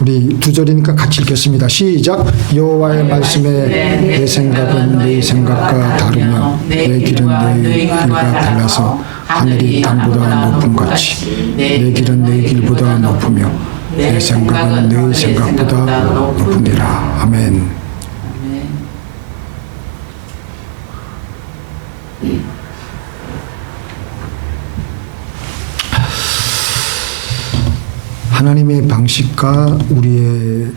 우리 두 절이니까 같이 읽겠습니다. 시작. 여호와의 말씀에 내 생각은 네 생각과 다르며 내 길은 네 길과 달라서 하늘이 땅보다 높음 같이 내 길은 네 길보다 높으며 내 생각은 네 생각보다 높으니라. 아멘. 하나님의 방식과 우리의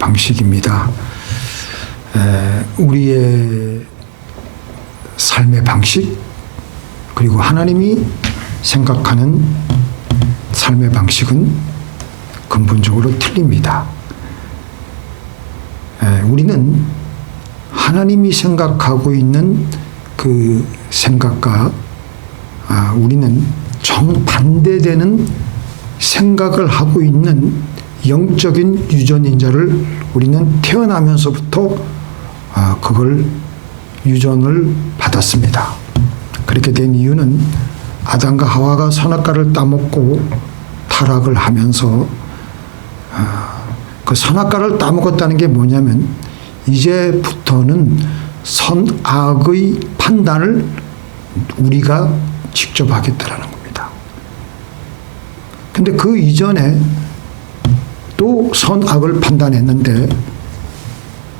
방식입니다. 우리의 삶의 방식 그리고 하나님이 생각하는 삶의 방식은 근본적으로 틀립니다. 우리는 하나님이 생각하고 있는 그 생각과 우리는 정반대되는 생각을 하고 있는 영적인 유전인자를 우리는 태어나면서부터 그걸 유전을 받았습니다. 그렇게 된 이유는 아담과 하와가 선악과를 따먹고 타락을 하면서 그 선악과를 따먹었다는 게 뭐냐면 이제부터는 선악의 판단을 우리가 직접 하겠다라는 겁니다. 근데 그 이전에 또 선악을 판단했는데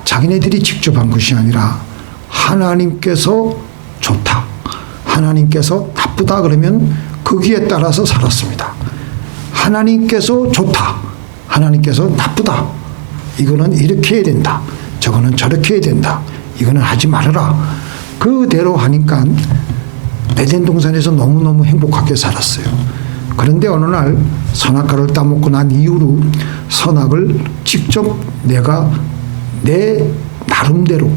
자기네들이 직접 한 것이 아니라 하나님께서 좋다, 하나님께서 나쁘다 그러면 거기에 따라서 살았습니다. 하나님께서 좋다, 하나님께서 나쁘다, 이거는 이렇게 해야 된다, 저거는 저렇게 해야 된다, 이거는 하지 말아라, 그대로 하니까 에덴 동산에서 너무너무 행복하게 살았어요. 그런데 어느 날 선악과를 따먹고 난 이후로 선악을 직접 내가 내 나름대로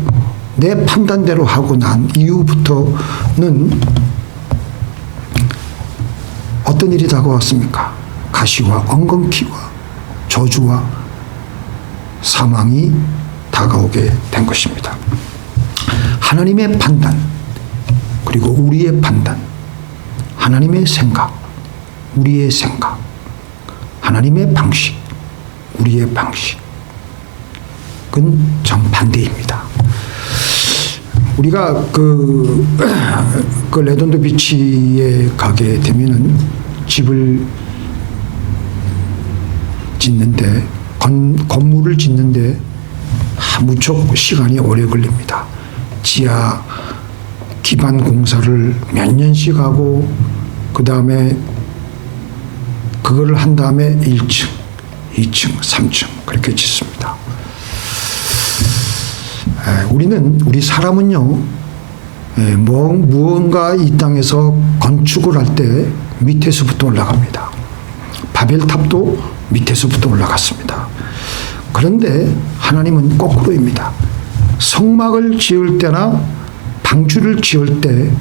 내 판단대로 하고 난 이후부터는 어떤 일이 다가왔습니까? 가시와 엉겅퀴와 저주와 사망이 다가오게 된 것입니다. 하나님의 판단 그리고 우리의 판단, 하나님의 생각, 우리의 생각, 하나님의 방식, 우리의 방식은 정반대입니다. 우리가 그 레돈드 비치에 가게 되면은 집을 짓는데 건물을 짓는데 무척 시간이 오래 걸립니다. 지하 기반 공사를 몇 년씩 하고 그 다음에 그거를 한 다음에 1층, 2층, 3층 그렇게 짓습니다. 우리 사람은요, 무언가 이 땅에서 건축을 할 때 밑에서부터 올라갑니다. 바벨탑도 밑에서부터 올라갔습니다. 그런데 하나님은 거꾸로입니다. 성막을 지을 때나 방주를 지을 때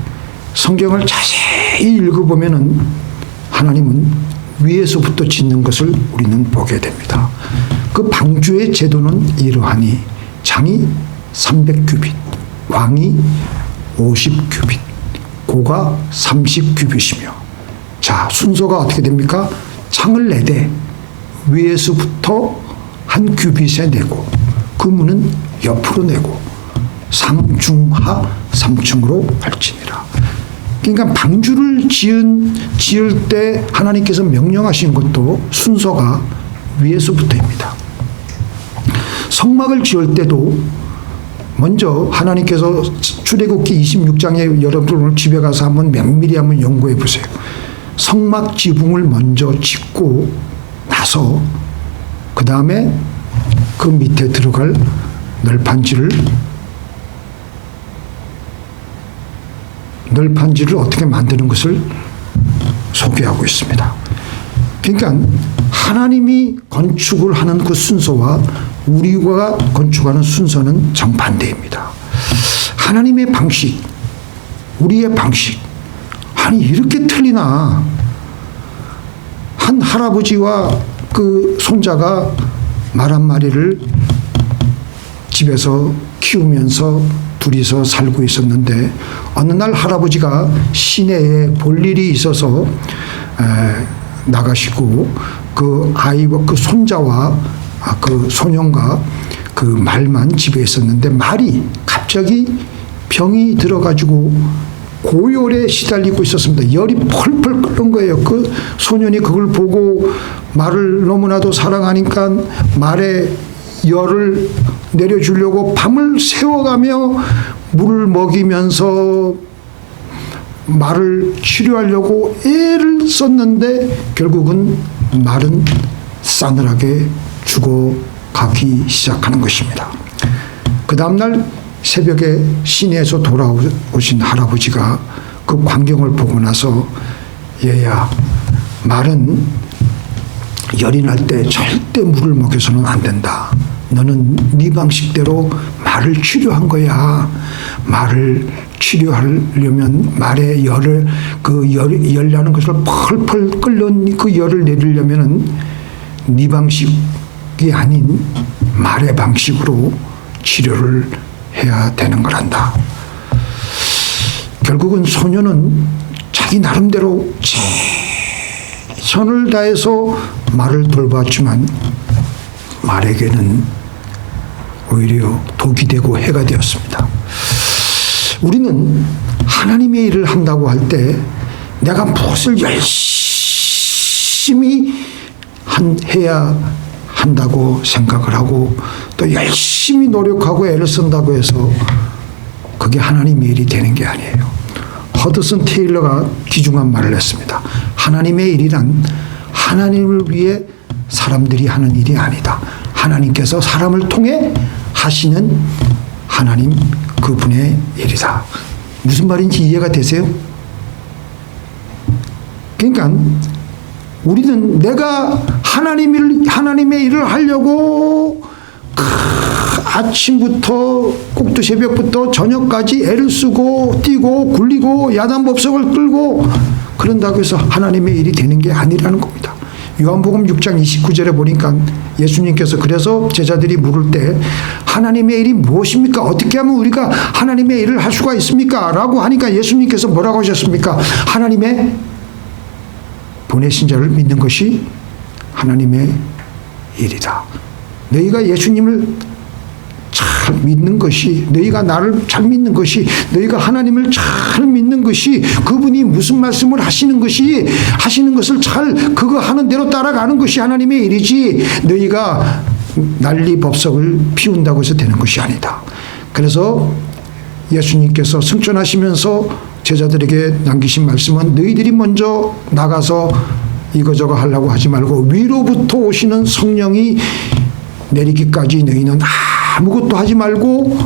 성경을 자세히 읽어보면은 하나님은 위에서부터 짓는 것을 우리는 보게 됩니다. 그 방주의 제도는 이러하니 장이 300규빗, 왕이 50규빗, 고가 30규빗이며 자 순서가 어떻게 됩니까? 창을 내되 위에서부터 한 규빗에 내고 그 문은 옆으로 내고 상중하 3층으로 발지니라. 그러니까 방주를 지을 때 하나님께서 명령하신 것도 순서가 위에서부터입니다. 성막을 지을 때도 먼저 하나님께서 출애굽기 26장에 여러분들 오늘 집에 가서 한번 면밀히 한번 연구해 보세요. 성막 지붕을 먼저 짓고 나서 그 다음에 그 밑에 들어갈 널판지를 어떻게 만드는 것을 소개하고 있습니다. 그러니까 하나님이 건축을 하는 그 순서와 우리가 건축하는 순서는 정반대입니다. 하나님의 방식, 우리의 방식, 아니 이렇게 틀리나? 한 할아버지와 그 손자가 말 한 마리를 집에서 키우면서 둘이서 살고 있었는데 어느 날 할아버지가 시내에 볼 일이 있어서 나가시고 그 아이와 그 손자와 그 소년과 그 말만 집에 있었는데 말이 갑자기 병이 들어가지고 고열에 시달리고 있었습니다. 열이 펄펄 끓는 거예요. 그 소년이 그걸 보고 말을 너무나도 사랑하니까 말에 열을 내려주려고 밤을 새워가며 물을 먹이면서 말을 치료하려고 애를 썼는데 결국은 말은 싸늘하게 죽어가기 시작하는 것입니다. 그 다음날 새벽에 시내에서 돌아오신 할아버지가 그 광경을 보고 나서 얘야, 말은 열이 날 때 절대 물을 먹여서는 안 된다. 너는 네 방식대로 말을 치료한 거야. 말을 치료하려면 말의 열을 열나는 것을 펄펄 끓는 그 열을 내리려면은 네 방식이 아닌 말의 방식으로 치료를 해야 되는 거란다. 결국은 소녀는 자기 나름대로 최선을 다해서 말을 돌봤지만 말에게는 오히려 독이 되고 해가 되었습니다. 우리는 하나님의 일을 한다고 할 때 내가 무엇을 열심히 해야 한다고 생각을 하고 또 열심히 노력하고 애를 쓴다고 해서 그게 하나님의 일이 되는 게 아니에요. 허드슨 테일러가 귀중한 말을 했습니다. 하나님의 일이란 하나님을 위해 사람들이 하는 일이 아니다. 하나님께서 사람을 통해 하시는 하나님 그분의 일이다. 무슨 말인지 이해가 되세요? 그러니까 우리는 내가 하나님의 일을 하려고 아침부터 꼭두 새벽부터 저녁까지 애를 쓰고 뛰고 굴리고 야단법석을 끌고 그런다고 해서 하나님의 일이 되는 게 아니라는 겁니다. 요한복음 6장 29절에 보니까 예수님께서 그래서 제자들이 물을 때 하나님의 일이 무엇입니까? 어떻게 하면 우리가 하나님의 일을 할 수가 있습니까? 라고 하니까 예수님께서 뭐라고 하셨습니까? 하나님의 보내신 자를 믿는 것이 하나님의 일이다. 너희가 예수님을 잘 믿는 것이, 너희가 나를 잘 믿는 것이, 너희가 하나님을 잘 믿는 것이, 그분이 무슨 말씀을 하시는 것을 잘 그거 하는 대로 따라가는 것이 하나님의 일이지, 너희가 난리 법석을 피운다고 해서 되는 것이 아니다. 그래서 예수님께서 승천하시면서 제자들에게 남기신 말씀은 너희들이 먼저 나가서 이거저거 하려고 하지 말고 위로부터 오시는 성령이 내리기까지 너희는 아무것도 하지 말고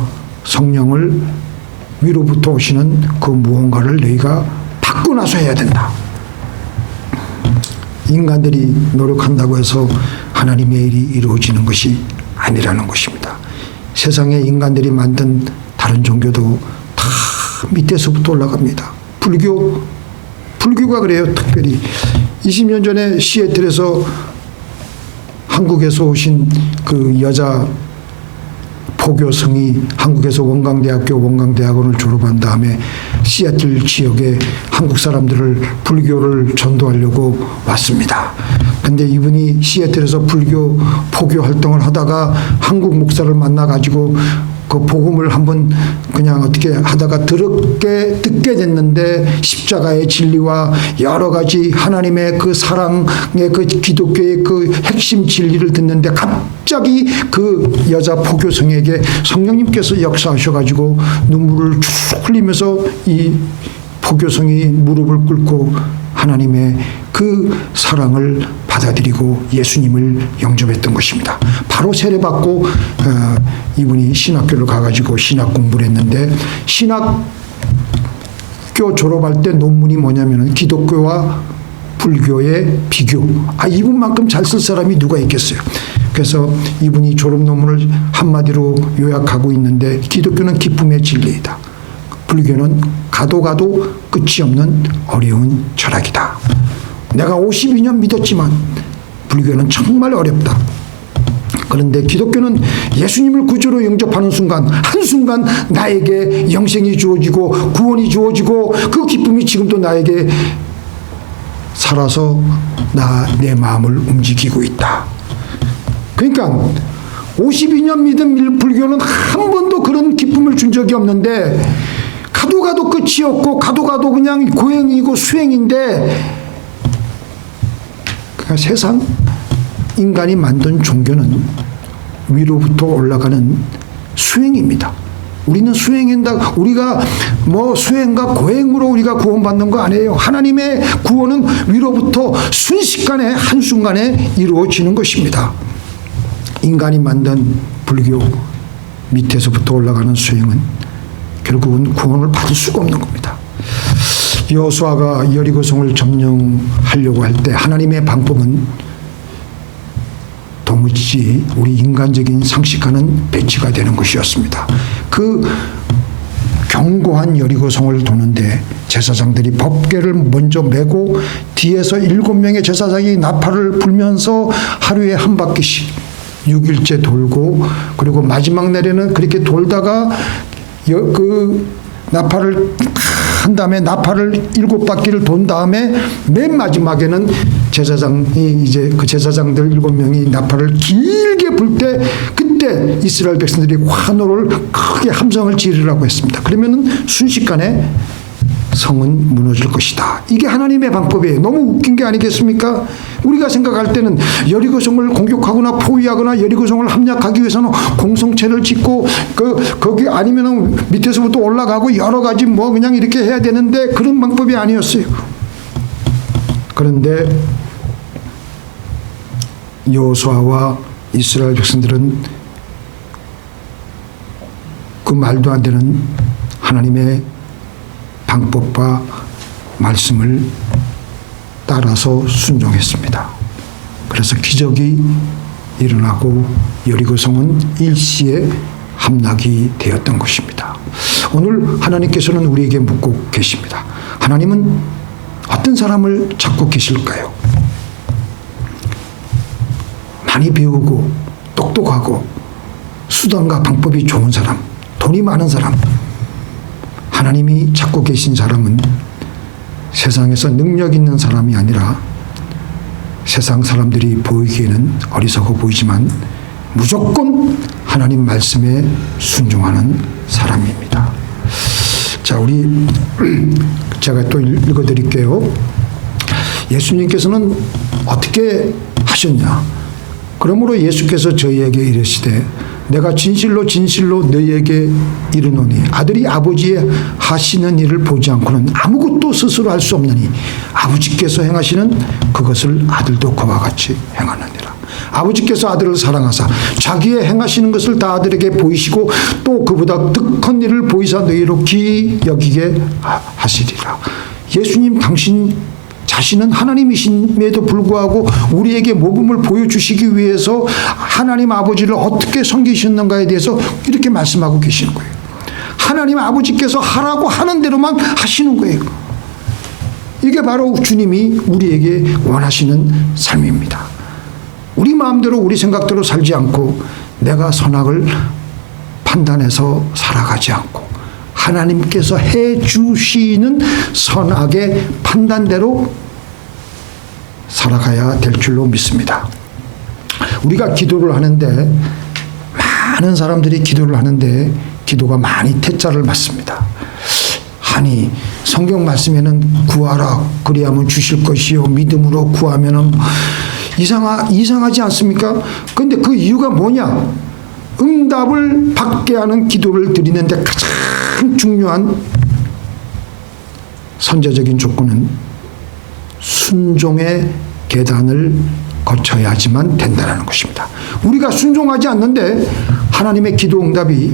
성령을 위로부터 오시는 그 무언가를 너희가 받고 나서 해야 된다. 인간들이 노력한다고 해서 하나님의 일이 이루어지는 것이 아니라는 것입니다. 세상에 인간들이 만든 다른 종교도 다 밑에서부터 올라갑니다. 불교가 그래요. 특별히 20년 전에 시애틀에서 한국에서 오신 그 여자 포교성이 한국에서 원광대학원을 졸업한 다음에 시애틀 지역에 한국 사람들을 불교를 전도하려고 왔습니다. 근데 이분이 시애틀에서 포교 활동을 하다가 한국 목사를 만나가지고 그 복음을 한번 그냥 어떻게 하다가 듣게 됐는데 십자가의 진리와 여러 가지 하나님의 그 사랑의 그 기독교의 그 핵심 진리를 듣는데 갑자기 그 여자 포교성에게 성령님께서 역사하셔가지고 눈물을 쭉 흘리면서 이 포교성이 무릎을 꿇고 하나님의 그 사랑을 받아들이고 예수님을 영접했던 것입니다. 바로 세례받고 이분이 신학교를 가가지고 신학 공부를 했는데 신학교 졸업할 때 논문이 뭐냐면은 기독교와 불교의 비교. 이분만큼 잘 쓸 사람이 누가 있겠어요. 그래서 이분이 졸업 논문을 한마디로 요약하고 있는데 기독교는 기쁨의 진리이다. 불교는 가도 끝이 없는 어려운 철학이다. 내가 52년 믿었지만 불교는 정말 어렵다. 그런데 기독교는 예수님을 구주로 영접하는 순간 한순간 나에게 영생이 주어지고 구원이 주어지고 그 기쁨이 지금도 나에게 살아서 내 마음을 움직이고 있다. 그러니까 52년 믿은 불교는 한 번도 그런 기쁨을 준 적이 없는데 가도 가도 끝이 없고 가도 가도 그냥 고행이고 수행인데 그러니까 세상 인간이 만든 종교는 위로부터 올라가는 수행입니다. 우리는 수행한다. 우리가 뭐 수행과 고행으로 우리가 구원받는 거 아니에요. 하나님의 구원은 위로부터 순식간에 한순간에 이루어지는 것입니다. 인간이 만든 불교 밑에서부터 올라가는 수행은 결국은 구원을 받을 수가 없는 겁니다. 여호수아가 여리고성을 점령하려고 할 때 하나님의 방법은 도무지 우리 인간적인 상식과는 배치가 되는 것이었습니다. 그 견고한 여리고성을 도는데 제사장들이 법궤를 먼저 메고 뒤에서 7명의 제사장이 나팔을 불면서 하루에 한 바퀴씩 6일째 돌고 그리고 마지막 날에는 그렇게 돌다가 그 나팔을 한 다음에 나팔을 7바퀴를 돈 다음에 맨 마지막에는 제사장이 이제 그 제사장들 7명이 나팔을 길게 불 때 그때 이스라엘 백성들이 환호를 크게 함성을 지르라고 했습니다. 그러면은 순식간에 성은 무너질 것이다. 이게 하나님의 방법이에요. 너무 웃긴 게 아니겠습니까? 우리가 생각할 때는 여리고성을 공격하거나 포위하거나 여리고성을 함락하기 위해서는 공성체를 짓고 거기 아니면은 밑에서부터 올라가고 여러 가지 뭐 그냥 이렇게 해야 되는데 그런 방법이 아니었어요. 그런데 여호수아와 이스라엘 백성들은 그 말도 안 되는 하나님의 방법과 말씀을 따라서 순종했습니다. 그래서 기적이 일어나고 여리고성은 일시에 함락이 되었던 것입니다. 오늘 하나님께서는 우리에게 묻고 계십니다. 하나님은 어떤 사람을 찾고 계실까요? 많이 배우고 똑똑하고 수단과 방법이 좋은 사람, 돈이 많은 사람, 하나님이 찾고 계신 사람은 세상에서 능력 있는 사람이 아니라 세상 사람들이 보이기에는 어리석어 보이지만 무조건 하나님 말씀에 순종하는 사람입니다. 자, 우리 제가 또 읽어드릴게요. 예수님께서는 어떻게 하셨냐? 그러므로 예수께서 저희에게 이르시되 내가 진실로 진실로 너희에게 이르노니 아들이 아버지의 하시는 일을 보지 않고는 아무것도 스스로 할 수 없느니 아버지께서 행하시는 그것을 아들도 그와 같이 행하느니라. 아버지께서 아들을 사랑하사 자기의 행하시는 것을 다 아들에게 보이시고 또 그보다 더 큰 일을 보이사 너희로 귀히 여기게 하시리라. 예수님 당신 자신은 하나님이심에도 불구하고 우리에게 모범을 보여주시기 위해서 하나님 아버지를 어떻게 섬기셨는가에 대해서 이렇게 말씀하고 계시는 거예요. 하나님 아버지께서 하라고 하는 대로만 하시는 거예요. 이게 바로 주님이 우리에게 원하시는 삶입니다. 우리 마음대로 우리 생각대로 살지 않고 내가 선악을 판단해서 살아가지 않고 하나님께서 해주시는 선악의 판단대로 살아가야 될 줄로 믿습니다. 우리가 기도를 하는데 많은 사람들이 기도를 하는데 기도가 많이 퇴짜를 맞습니다. 아니 성경 말씀에는 구하라 그리하면 주실 것이요 믿음으로 구하면은 이상하지 않습니까? 그런데 그 이유가 뭐냐? 응답을 받게 하는 기도를 드리는데 가장 중요한 선제적인 조건은 순종의 계단을 거쳐야지만 된다는 것입니다. 우리가 순종하지 않는데 하나님의 기도 응답이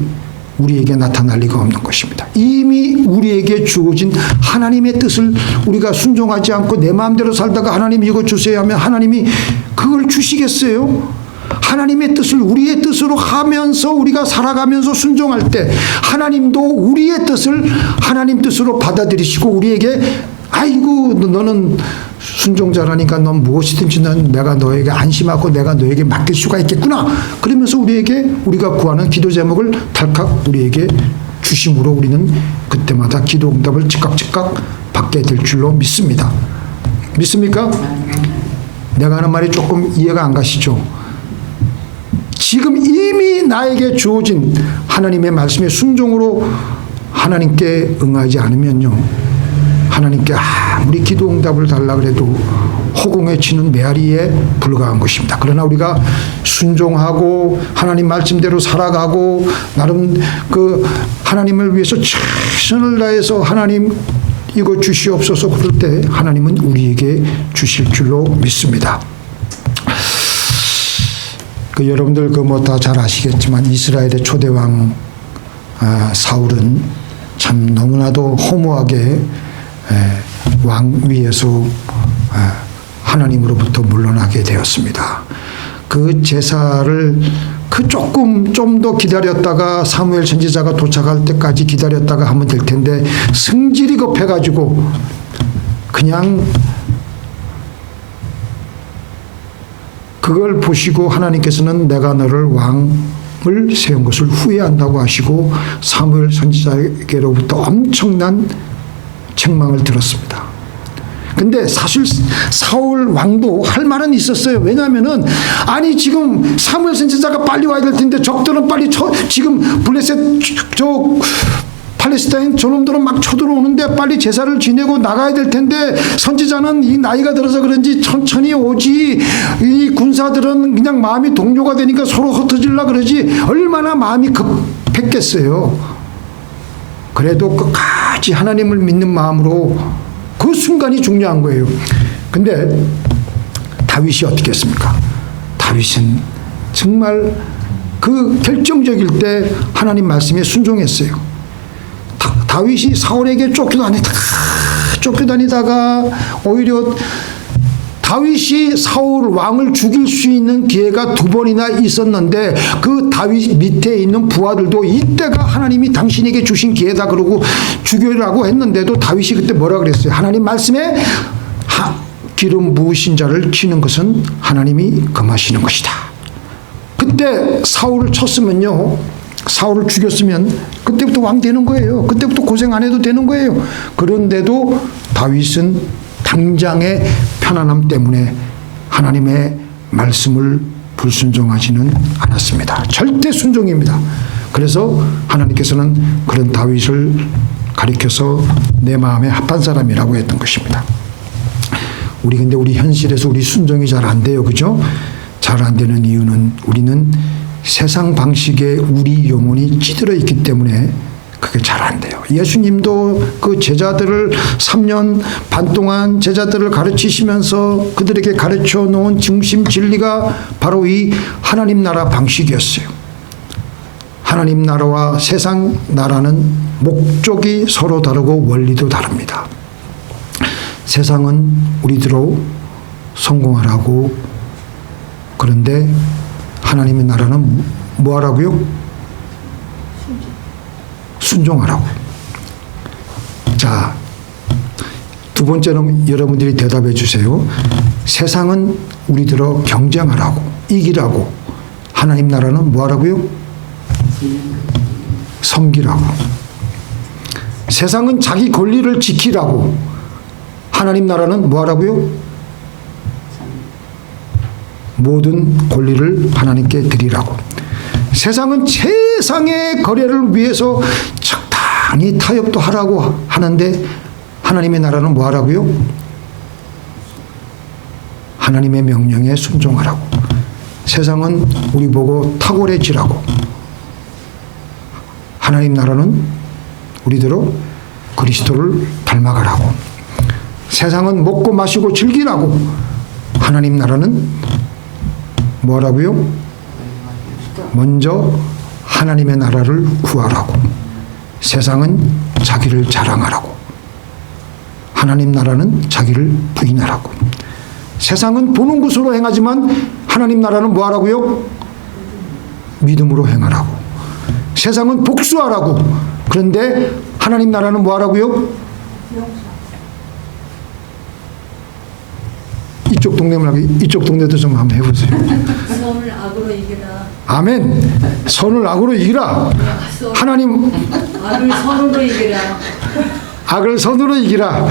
우리에게 나타날 리가 없는 것입니다. 이미 우리에게 주어진 하나님의 뜻을 우리가 순종하지 않고 내 마음대로 살다가 하나님 이거 주세요 하면 하나님이 그걸 주시겠어요? 하나님의 뜻을 우리의 뜻으로 하면서 우리가 살아가면서 순종할 때 하나님도 우리의 뜻을 하나님 뜻으로 받아들이시고 우리에게 아이고 너는 순종자라니까 넌 무엇이든지 내가 너에게 안심하고 내가 너에게 맡길 수가 있겠구나. 그러면서 우리가 구하는 기도 제목을 달칵 우리에게 주심으로 우리는 그때마다 기도 응답을 즉각 받게 될 줄로 믿습니다. 믿습니까? 내가 하는 말이 조금 이해가 안 가시죠? 지금 이미 나에게 주어진 하나님의 말씀에 순종으로 하나님께 응하지 않으면요, 하나님께 아무리 기도 응답을 달라 그래도 허공에 치는 메아리에 불과한 것입니다. 그러나 우리가 순종하고 하나님 말씀대로 살아가고 나름 그 하나님을 위해서 최선을 다해서 하나님 이거 주시옵소서 그럴 때 하나님은 우리에게 주실 줄로 믿습니다. 그 여러분들 그 뭐 다 잘 아시겠지만 이스라엘의 초대왕 사울은 참 너무나도 허무하게 왕 위에서 하나님으로부터 물러나게 되었습니다. 그 제사를 그 조금 좀 더 기다렸다가 사무엘 선지자가 도착할 때까지 기다렸다가 하면 될 텐데 성질이 급해가지고 그냥 그걸 보시고 하나님께서는 내가 너를 왕을 세운 것을 후회한다고 하시고 사무엘 선지자에게로부터 엄청난 책망을 들었습니다. 근데 사실 사울 왕도 할 말은 있었어요. 왜냐하면은 아니 지금 사무엘 선지자가 빨리 와야 될 텐데 적들은 빨리 지금 블레셋 저 팔레스타인 저놈들은 막 쳐들어오는데 빨리 제사를 지내고 나가야 될 텐데 선지자는 이 나이가 들어서 그런지 천천히 오지, 이 군사들은 그냥 마음이 동요가 되니까 서로 흩어질라 그러지 얼마나 마음이 급했겠어요. 그래도 끝까지 하나님을 믿는 마음으로 그 순간이 중요한 거예요. 근데 다윗이 어떻게 했습니까? 다윗은 정말 그 결정적일 때 하나님 말씀에 순종했어요. 다윗이 사울에게 쫓겨다니다가 오히려 다윗이 사울 왕을 죽일 수 있는 기회가 2번이나 있었는데 그 다윗 밑에 있는 부하들도 이때가 하나님이 당신에게 주신 기회다 그러고 죽여라고 했는데도 다윗이 그때 뭐라 그랬어요? 하나님 말씀에 기름 부으신 자를 치는 것은 하나님이 금하시는 것이다. 그때 사울을 쳤으면요, 사울을 죽였으면 그때부터 왕 되는 거예요. 그때부터 고생 안 해도 되는 거예요. 그런데도 다윗은 당장의 편안함 때문에 하나님의 말씀을 불순종하지는 않았습니다. 절대 순종입니다. 그래서 하나님께서는 그런 다윗을 가리켜서 내 마음에 합한 사람이라고 했던 것입니다. 근데 우리 현실에서 우리 순종이 잘 안 돼요. 그죠? 잘 안 되는 이유는 우리는 세상 방식에 우리 영혼이 찌들어 있기 때문에 그게 잘 안 돼요. 예수님도 그 제자들을 3년 반 동안 제자들을 가르치시면서 그들에게 가르쳐 놓은 중심 진리가 바로 이 하나님 나라 방식이었어요. 하나님 나라와 세상 나라는 목적이 서로 다르고 원리도 다릅니다. 세상은 우리대로 성공하라고, 그런데 하나님의 나라는 뭐 하라고요? 순종하라고. 자, 두 번째는 여러분들이 대답해 주세요. 세상은 우리들어 경쟁하라고, 이기라고. 하나님 나라는 뭐 하라고요? 섬기라고. 세상은 자기 권리를 지키라고. 하나님 나라는 뭐 하라고요? 모든 권리를 하나님께 드리라고. 세상은 세상의 거래를 위해서 적당히 타협도 하라고 하는데 하나님의 나라는 뭐 하라고요? 하나님의 명령에 순종하라고. 세상은 우리 보고 탁월해지라고. 하나님 나라는 우리대로 그리스도를 닮아가라고. 세상은 먹고 마시고 즐기라고. 하나님 나라는 뭐라고요? 먼저 하나님의 나라를 구하라고. 세상은 자기를 자랑하라고. 하나님 나라는 자기를 부인하라고. 세상은 보는 것으로 행하지만 하나님 나라는 뭐 하라고요? 믿음으로 행하라고. 세상은 복수하라고. 그런데 하나님 나라는 뭐 하라고요? 이쪽 동네 말고 이쪽 동네도 좀 한번 해보세요. 선을 악으로 이기라. 아멘. 선을 악으로 이기라. 하나님 악을 선으로 이기라. 악을 선으로 이기라.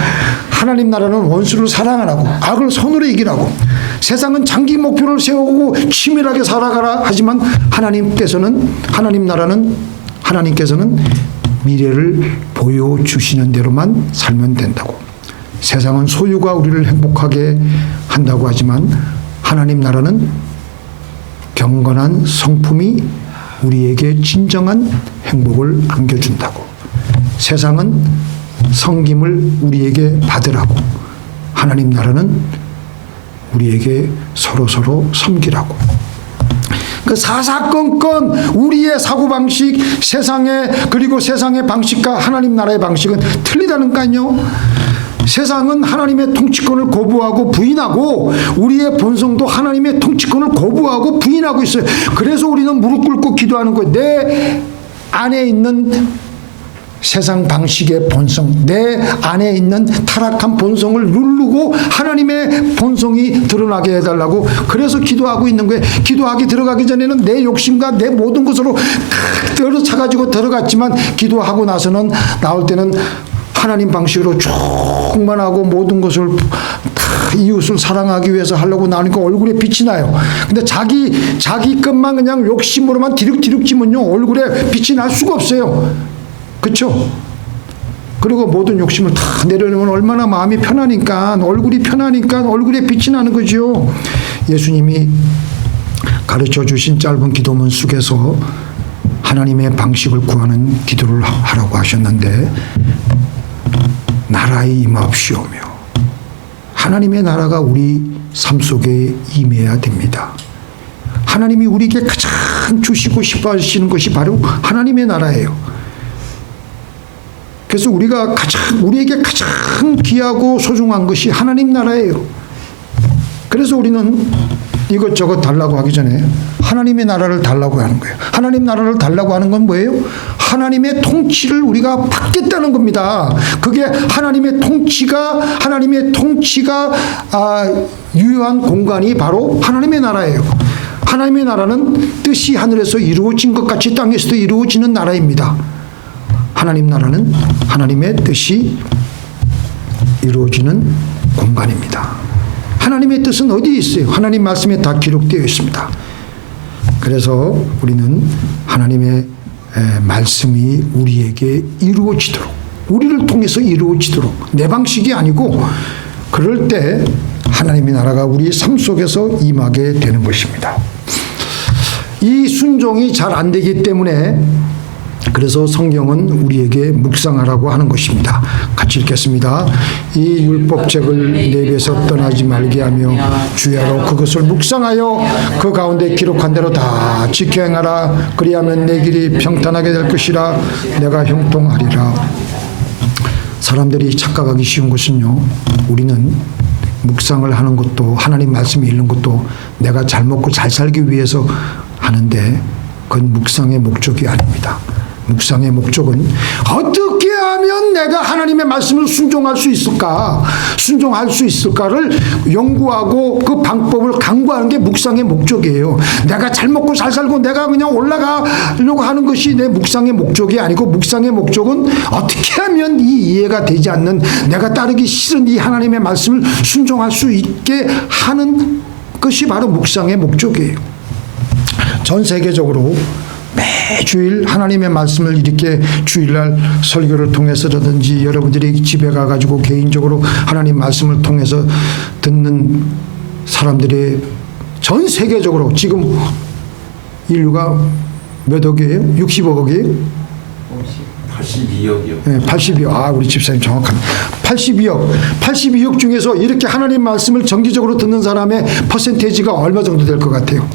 하나님 나라는 원수를 사랑하라고, 악을 손으로 이기라고, 세상은 장기 목표를 세우고 치밀하게 살아가라 하지만 하나님께서는 미래를 보여주시는 대로만 살면 된다고. 세상은 소유가 우리를 행복하게 한다고 하지만 하나님 나라는 경건한 성품이 우리에게 진정한 행복을 안겨준다고. 세상은 섬김을 우리에게 받으라고, 하나님 나라는 우리에게 서로 섬기라고. 그 사사건건 우리의 사고방식, 그리고 세상의 방식과 하나님 나라의 방식은 틀리다니까요. 세상은 하나님의 통치권을 거부하고 부인하고, 우리의 본성도 하나님의 통치권을 거부하고 부인하고 있어요. 그래서 우리는 무릎 꿇고 기도하는 거예요. 내 안에 있는 세상 방식의 본성, 내 안에 있는 타락한 본성을 누르고 하나님의 본성이 드러나게 해달라고, 그래서 기도하고 있는 거예요. 기도하기 들어가기 전에는 내 욕심과 내 모든 것으로 차가지고 들어갔지만, 기도하고 나서는 나올 때는 하나님 방식으로 충만하고 모든 것을 이웃을 사랑하기 위해서 하려고 나오니까 얼굴에 빛이 나요. 근데 자기 것만 그냥 욕심으로만 디륵디륵지면요, 얼굴에 빛이 날 수가 없어요. 그렇죠? 그리고 모든 욕심을 다 내려놓으면 얼마나 마음이 편하니까, 얼굴이 편하니까 얼굴에 빛이 나는 거죠. 예수님이 가르쳐 주신 짧은 기도문 속에서 하나님의 방식을 구하는 기도를 하라고 하셨는데, 나라에 임하옵시오며, 하나님의 나라가 우리 삶 속에 임해야 됩니다. 하나님이 우리에게 가장 주시고 싶어 하시는 것이 바로 하나님의 나라예요. 그래서 우리에게 가장 귀하고 소중한 것이 하나님 나라예요. 그래서 우리는 이것저것 달라고 하기 전에 하나님의 나라를 달라고 하는 거예요. 하나님 나라를 달라고 하는 건 뭐예요? 하나님의 통치를 우리가 받겠다는 겁니다. 그게 하나님의 통치가 유효한 공간이 바로 하나님의 나라예요. 하나님의 나라는 뜻이 하늘에서 이루어진 것 같이 땅에서도 이루어지는 나라입니다. 하나님 나라는 하나님의 뜻이 이루어지는 공간입니다. 하나님의 뜻은 어디에 있어요? 하나님 말씀에 다 기록되어 있습니다. 그래서 우리는 하나님의 말씀이 우리에게 이루어지도록, 우리를 통해서 이루어지도록, 내 방식이 아니고, 그럴 때 하나님의 나라가 우리 삶 속에서 임하게 되는 것입니다. 이 순종이 잘 안 되기 때문에, 그래서 성경은 우리에게 묵상하라고 하는 것입니다. 같이 읽겠습니다. 이 율법책을 내 입에서 떠나지 말게 하며 주야로 그것을 묵상하여 그 가운데 기록한 대로 다 지켜 행하라. 그리하면 내 길이 평탄하게 될 것이라. 내가 형통하리라. 사람들이 착각하기 쉬운 것은요, 우리는 묵상을 하는 것도, 하나님 말씀을 읽는 것도 내가 잘 먹고 잘 살기 위해서 하는데, 그건 묵상의 목적이 아닙니다. 묵상의 목적은 어떻게 하면 내가 하나님의 말씀을 순종할 수 있을까를 연구하고 그 방법을 강구하는 게 묵상의 목적이에요. 내가 잘 먹고 잘 살고 내가 그냥 올라가려고 하는 것이 내 묵상의 목적이 아니고, 묵상의 목적은 어떻게 하면 이 이해가 되지 않는, 내가 따르기 싫은 이 하나님의 말씀을 순종할 수 있게 하는 것이 바로 묵상의 목적이에요. 전 세계적으로 매주일 하나님의 말씀을 이렇게 주일날 설교를 통해서라든지 여러분들이 집에 가가지고 개인적으로 하나님 말씀을 통해서 듣는 사람들이 전 세계적으로 지금 인류가 몇 억이에요? 60억이에요? 82억이요. 네, 82억. 우리 집사님 정확합니다. 82억 중에서 이렇게 하나님 말씀을 정기적으로 듣는 사람의 퍼센테이지가 얼마 정도 될 것 같아요?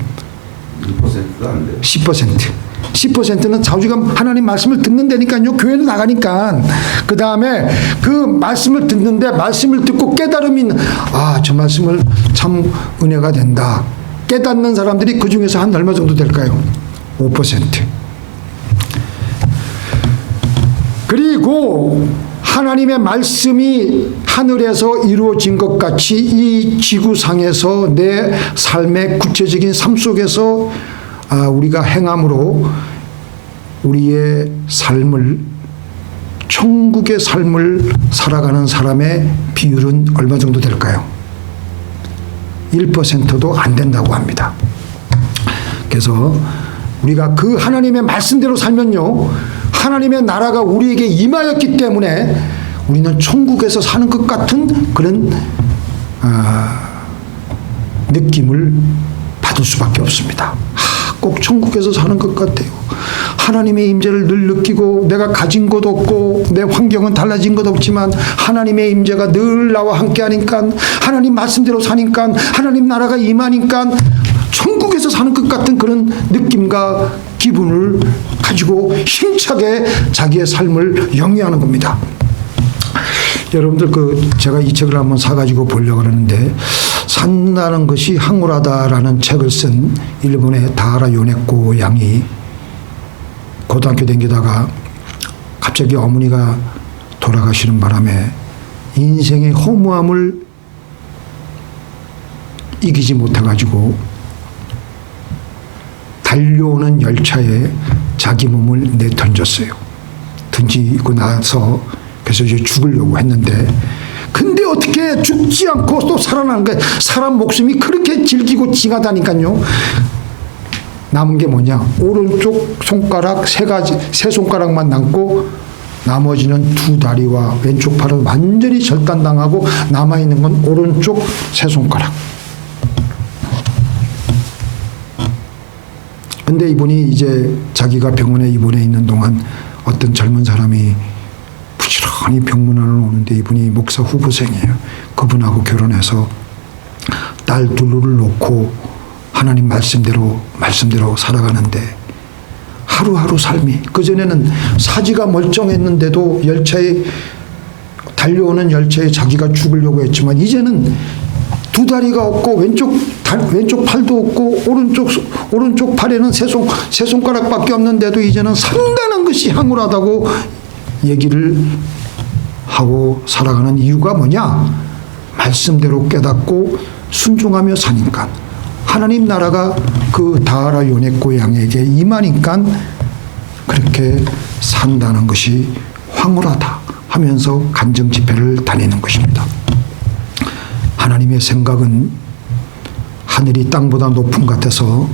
2%가 안 돼요. 10%는 자주가 하나님 말씀을 듣는다니까요. 교회는 나가니까. 그 다음에 그 말씀을 듣는데, 말씀을 듣고 깨달음이, 저 말씀을 참 은혜가 된다, 깨닫는 사람들이 그 중에서 한 얼마 정도 될까요? 5%. 그리고 하나님의 말씀이 하늘에서 이루어진 것 같이 이 지구상에서 내 삶의 구체적인 삶 속에서 우리가 행함으로 우리의 삶을 천국의 삶을 살아가는 사람의 비율은 얼마 정도 될까요? 1%도 안 된다고 합니다. 그래서 우리가 그 하나님의 말씀대로 살면요, 하나님의 나라가 우리에게 임하였기 때문에 우리는 천국에서 사는 것 같은 그런 느낌을 받을 수밖에 없습니다. 꼭 천국에서 사는 것 같아요. 하나님의 임재를 늘 느끼고 내가 가진 것 없고 내 환경은 달라진 것 없지만 하나님의 임재가 늘 나와 함께 하니까, 하나님 말씀대로 사니까, 하나님 나라가 임하니까 천국에서 사는 것 같은 그런 느낌과 기분을 가지고 힘차게 자기의 삶을 영위하는 겁니다. 여러분들 제가 이 책을 한번 사가지고 보려고 하는데, 산다는 것이 황홀하다라는 책을 쓴 일본의 다하라 요네코 양이 고등학교 다니다가 갑자기 어머니가 돌아가시는 바람에 인생의 허무함을 이기지 못해가지고 달려오는 열차에 자기 몸을 내던졌어요. 던지고 나서 그래서 이제 죽으려고 했는데, 근데 어떻게 죽지 않고 또 살아나는 거예요. 사람 목숨이 그렇게 질기고 징하다니까요. 남은 게 뭐냐? 오른쪽 손가락 세 손가락만 남고 나머지는 두 다리와 왼쪽 팔은 완전히 절단당하고 남아있는 건 오른쪽 세 손가락. 근데 이분이 이제 자기가 병원에 입원해 있는 동안 어떤 젊은 사람이 부지런히 병문안을 오는데, 이분이 목사 후보생이에요. 그분하고 결혼해서 딸 둘을 놓고 하나님 말씀대로 살아가는데, 하루하루 삶이, 그전에는 사지가 멀쩡했는데도 달려오는 열차에 자기가 죽으려고 했지만, 이제는 두 다리가 없고 왼쪽 팔도 없고 오른쪽 팔에는 세 손가락밖에 없는데도 이제는 산다는 것이 황홀하다고 얘기를 하고 살아가는 이유가 뭐냐? 말씀대로 깨닫고 순종하며 사니까, 하나님 나라가 그 다하라 요네코 양에게 임하니까 그렇게 산다는 것이 황홀하다 하면서 간증 집회를 다니는 것입니다. 하나님의 생각은 하늘이 땅보다 높은 것 같아서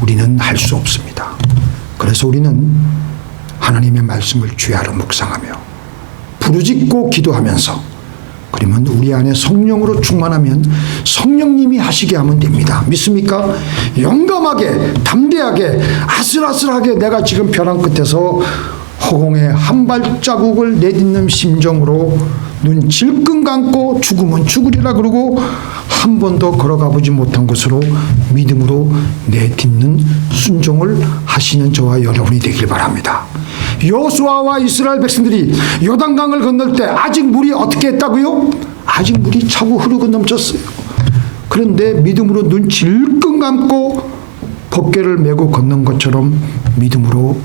우리는 할 수 없습니다. 그래서 우리는 하나님의 말씀을 주야로 묵상하며 부르짖고 기도하면서, 그러면 우리 안에 성령으로 충만하면 성령님이 하시게 하면 됩니다. 믿습니까? 용감하게, 담대하게, 아슬아슬하게 내가 지금 벼랑 끝에서 허공에 한 발자국을 내딛는 심정으로 눈 질끈 감고 죽으면 죽으리라 그러고 한 번도 걸어가 보지 못한 곳으로 믿음으로 내딛는 순종을 하시는 저와 여러분이 되길 바랍니다. 여호수아와 이스라엘 백성들이 요단강을 건널 때 아직 물이 어떻게 했다고요? 아직 물이 차고 흐르고 넘쳤어요. 그런데 믿음으로 눈 질끈 감고 법궤를 메고 걷는 것처럼 믿음으로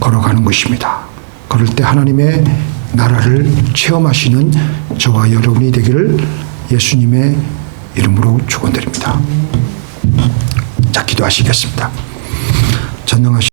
걸어가는 것입니다. 그럴 때 하나님의 나라를 체험하시는 저와 여러분이 되기를 예수님의 이름으로 축원드립니다. 자, 기도하시겠습니다. 전능하신